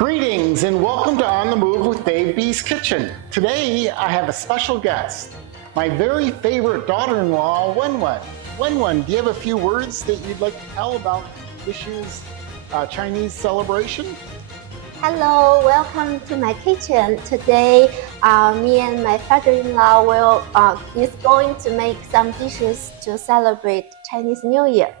Greetings and welcome to On the Move with Dave B's Kitchen. Today I have a special guest, my very favorite daughter-in-law, Wenwen. Wenwen, do you have a few words that you'd like to tell about this year's Chinese celebration? Hello, welcome to my kitchen. Today, me and my father-in-law is going to make some dishes to celebrate Chinese New Year.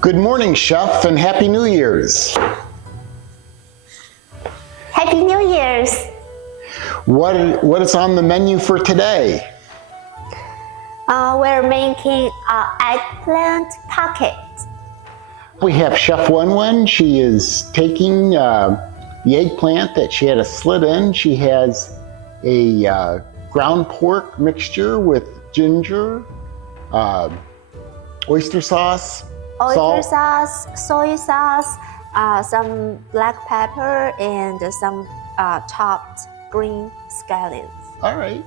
Good morning, Chef, and Happy New Year's. Happy New Year's! What is on the menu for today? We're making an eggplant pocket. We have Chef Wenwen. She is taking the eggplant that she had a slit in. She has a ground pork mixture with ginger, oyster sauce, Soy sauce, some black pepper, and some chopped green scallions. All right.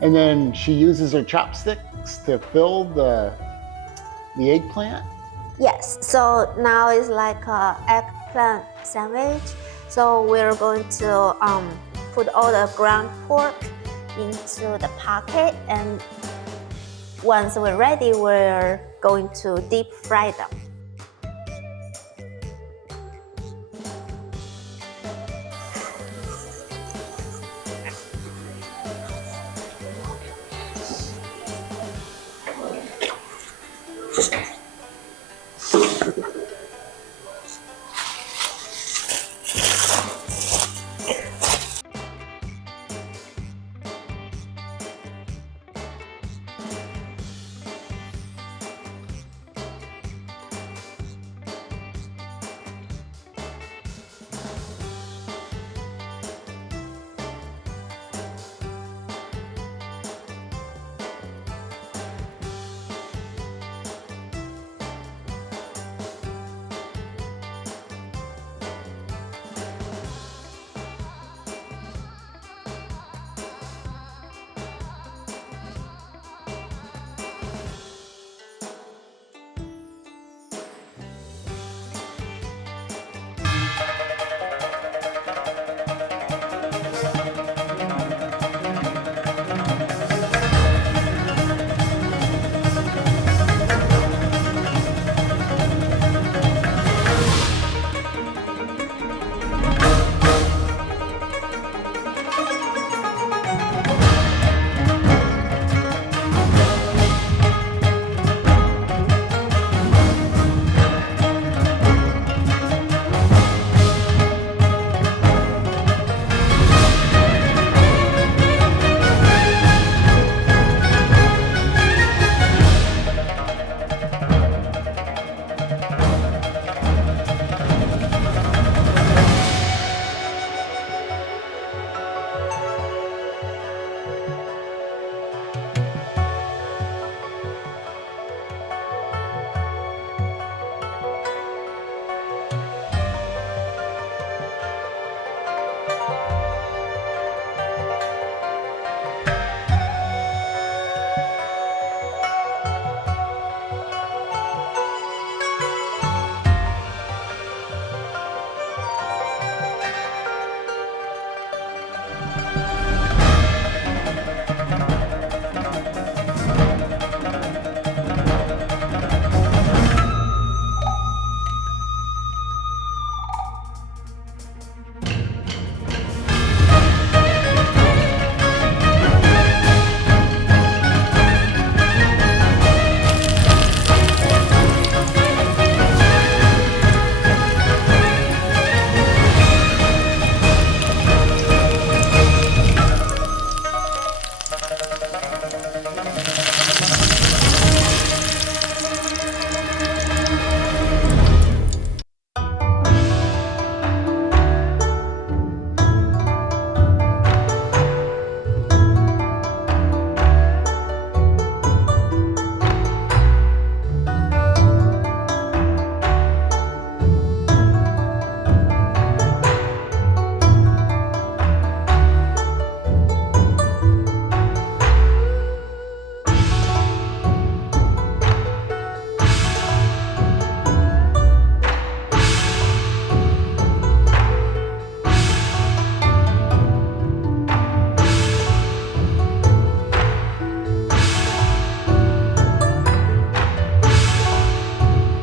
And then she uses her chopsticks to fill the eggplant? Yes, so now it's like an eggplant sandwich. So we're going to put all the ground pork into the pocket, and once we're ready, we're going to deep fry them.